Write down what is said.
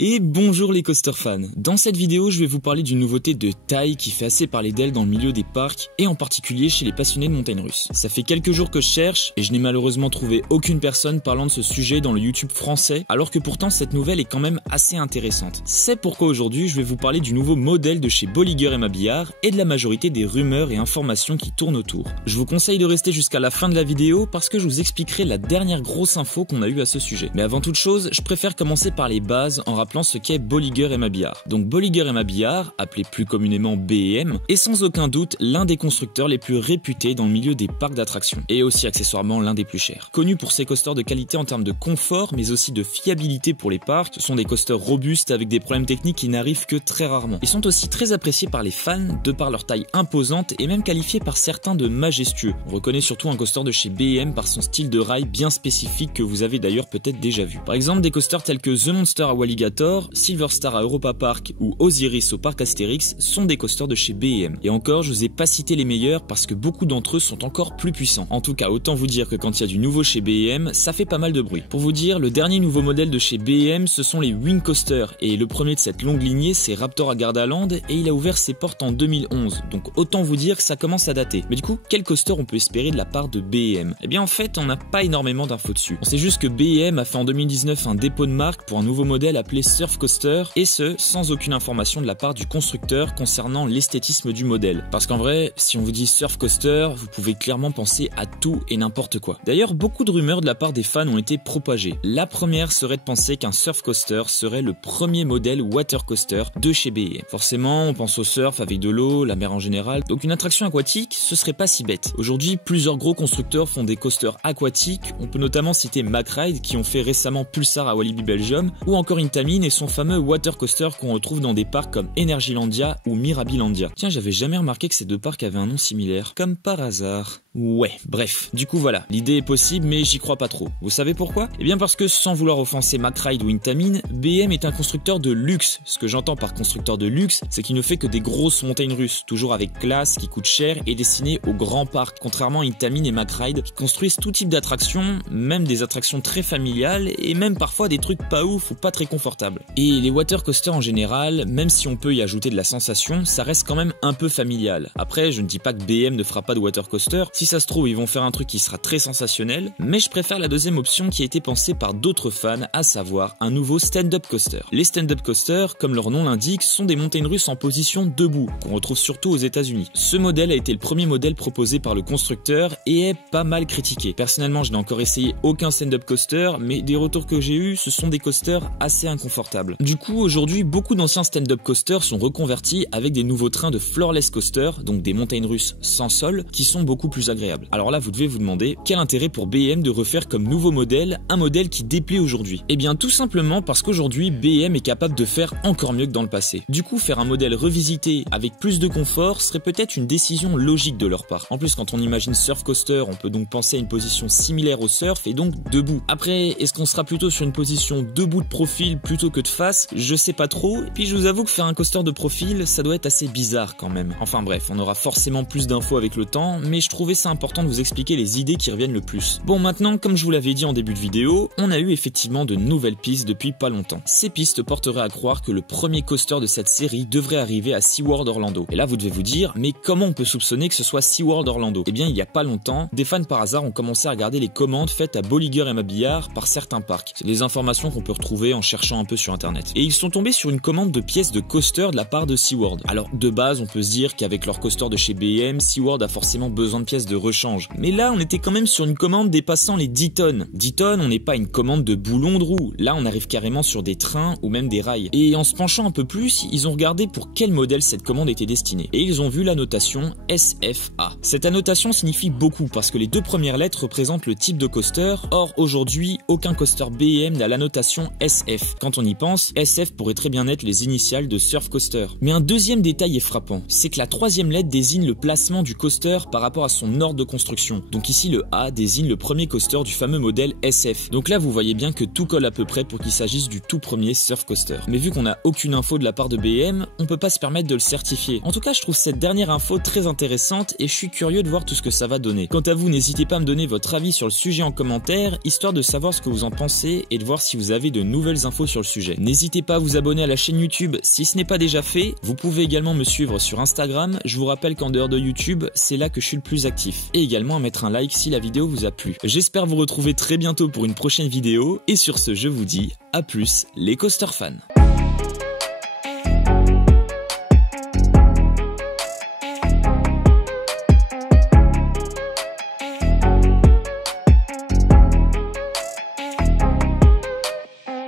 Et bonjour les coaster fans. Dans cette vidéo, je vais vous parler d'une nouveauté de taille qui fait assez parler d'elle dans le milieu des parcs et en particulier chez les passionnés de montagnes russes. Ça fait quelques jours que je cherche et je n'ai malheureusement trouvé aucune personne parlant de ce sujet dans le YouTube français, alors que pourtant cette nouvelle est quand même assez intéressante. C'est pourquoi aujourd'hui je vais vous parler du nouveau modèle de chez Bolliger & Mabillard et de la majorité des rumeurs et informations qui tournent autour. Je vous conseille de rester jusqu'à la fin de la vidéo parce que je vous expliquerai la dernière grosse info qu'on a eue à ce sujet. Mais avant toute chose, je préfère commencer par les bases en rappelant ce qu'est Bolliger & Mabillard. Donc Bolliger & Mabillard, appelé plus communément B&M, est sans aucun doute l'un des constructeurs les plus réputés dans le milieu des parcs d'attractions, et aussi accessoirement l'un des plus chers. Connu pour ses coasters de qualité en termes de confort, mais aussi de fiabilité pour les parcs, ce sont des coasters robustes avec des problèmes techniques qui n'arrivent que très rarement. Ils sont aussi très appréciés par les fans, de par leur taille imposante et même qualifiés par certains de majestueux. On reconnaît surtout un coaster de chez B&M par son style de rail bien spécifique que vous avez d'ailleurs peut-être déjà vu. Par exemple des coasters tels que The Monster à Walligator, Silver Star à Europa Park ou Osiris au parc Astérix sont des coasters de chez B&M. Et encore, je vous ai pas cité les meilleurs parce que beaucoup d'entre eux sont encore plus puissants. En tout cas, autant vous dire que quand il y a du nouveau chez B&M, ça fait pas mal de bruit. Pour vous dire, le dernier nouveau modèle de chez B&M, ce sont les Wing Coasters, et le premier de cette longue lignée, c'est Raptor à Gardaland, et il a ouvert ses portes en 2011, donc autant vous dire que ça commence à dater. Mais du coup, quel coaster on peut espérer de la part de B&M? Eh bien en fait, on n'a pas énormément d'infos dessus. On sait juste que B&M a fait en 2019 un dépôt de marque pour un nouveau modèle appelé Surf Coaster, et ce, sans aucune information de la part du constructeur concernant l'esthétisme du modèle. Parce qu'en vrai, si on vous dit Surf Coaster, vous pouvez clairement penser à tout et n'importe quoi. D'ailleurs, beaucoup de rumeurs de la part des fans ont été propagées. La première serait de penser qu'un Surf Coaster serait le premier modèle water coaster de chez B&M. Forcément, on pense au surf avec de l'eau, la mer en général, donc une attraction aquatique, ce serait pas si bête. Aujourd'hui, plusieurs gros constructeurs font des coasters aquatiques, on peut notamment citer MacRide qui ont fait récemment Pulsar à Walibi Belgium, ou encore Intamin et son fameux water coaster qu'on retrouve dans des parcs comme Energylandia ou Mirabilandia. Tiens, j'avais jamais remarqué que ces deux parcs avaient un nom similaire, comme par hasard. Ouais, bref, du coup voilà, l'idée est possible mais j'y crois pas trop. Vous savez pourquoi? Eh bien parce que sans vouloir offenser MacRide ou Intamin, B&M est un constructeur de luxe. Ce que j'entends par constructeur de luxe, c'est qu'il ne fait que des grosses montagnes russes, toujours avec classe, qui coûtent cher et destinées aux grands parcs, contrairement à Intamin et MacRide qui construisent tout type d'attractions, même des attractions très familiales et même parfois des trucs pas ouf ou pas très confortables. Et les water coasters en général, même si on peut y ajouter de la sensation, ça reste quand même un peu familial. Après, je ne dis pas que B&M ne fera pas de water coaster, si ça se trouve ils vont faire un truc qui sera très sensationnel, mais je préfère la deuxième option qui a été pensée par d'autres fans, à savoir un nouveau stand-up coaster. Les stand-up coasters, comme leur nom l'indique, sont des montagnes russes en position debout, qu'on retrouve surtout aux États-Unis. Ce modèle a été le premier modèle proposé par le constructeur et est pas mal critiqué. Personnellement, je n'ai encore essayé aucun stand-up coaster, mais des retours que j'ai eus, ce sont des coasters assez inconfortables. Du coup, aujourd'hui, beaucoup d'anciens stand-up coasters sont reconvertis avec des nouveaux trains de floorless coaster, donc des montagnes russes sans sol, qui sont beaucoup plus agréables. Alors là, vous devez vous demander, quel intérêt pour B&M de refaire comme nouveau modèle un modèle qui déplaît aujourd'hui? Eh bien tout simplement parce qu'aujourd'hui, B&M est capable de faire encore mieux que dans le passé. Du coup, faire un modèle revisité avec plus de confort serait peut-être une décision logique de leur part. En plus, quand on imagine surf coaster, on peut donc penser à une position similaire au surf et donc debout. Après, est-ce qu'on sera plutôt sur une position debout de profil plutôt que de face? Je sais pas trop. Et puis je vous avoue que faire un coaster de profil, ça doit être assez bizarre quand même. Enfin bref, on aura forcément plus d'infos avec le temps, mais je trouvais ça important de vous expliquer les idées qui reviennent le plus. Bon, maintenant, comme je vous l'avais dit en début de vidéo, on a eu effectivement de nouvelles pistes depuis pas longtemps. Ces pistes porteraient à croire que le premier coaster de cette série devrait arriver à SeaWorld Orlando. Et là, vous devez vous dire, mais comment on peut soupçonner que ce soit SeaWorld Orlando? Eh bien, il y a pas longtemps, des fans par hasard ont commencé à regarder les commandes faites à Bolliger & Mabillard par certains parcs. C'est des informations qu'on peut retrouver en cherchant un peu sur internet. Et ils sont tombés sur une commande de pièces de coaster de la part de SeaWorld. Alors, de base, on peut se dire qu'avec leur coaster de chez B&M, SeaWorld a forcément besoin de pièces de rechange. Mais là, on était quand même sur une commande dépassant les 10 tonnes. 10 tonnes, on n'est pas une commande de boulons de roue. Là, on arrive carrément sur des trains ou même des rails. Et en se penchant un peu plus, ils ont regardé pour quel modèle cette commande était destinée. Et ils ont vu la notation SFA. Cette annotation signifie beaucoup parce que les deux premières lettres représentent le type de coaster. Or, aujourd'hui, aucun coaster B&M n'a la notation SF. Quand on y pense, SF pourrait très bien être les initiales de Surf Coaster. Mais un deuxième détail est frappant, c'est que la troisième lettre désigne le placement du coaster par rapport à son en ordre de construction. Donc ici le A désigne le premier coaster du fameux modèle SF. Donc là vous voyez bien que tout colle à peu près pour qu'il s'agisse du tout premier Surf Coaster. Mais vu qu'on n'a aucune info de la part de BM, on peut pas se permettre de le certifier. En tout cas je trouve cette dernière info très intéressante et je suis curieux de voir tout ce que ça va donner. Quant à vous, n'hésitez pas à me donner votre avis sur le sujet en commentaire, histoire de savoir ce que vous en pensez et de voir si vous avez de nouvelles infos sur le sujet. N'hésitez pas à vous abonner à la chaîne YouTube si ce n'est pas déjà fait. Vous pouvez également me suivre sur Instagram. Je vous rappelle qu'en dehors de YouTube, c'est là que je suis le plus actif. Et également à mettre un like si la vidéo vous a plu. J'espère vous retrouver très bientôt pour une prochaine vidéo. Et sur ce, je vous dis à plus les coaster fans.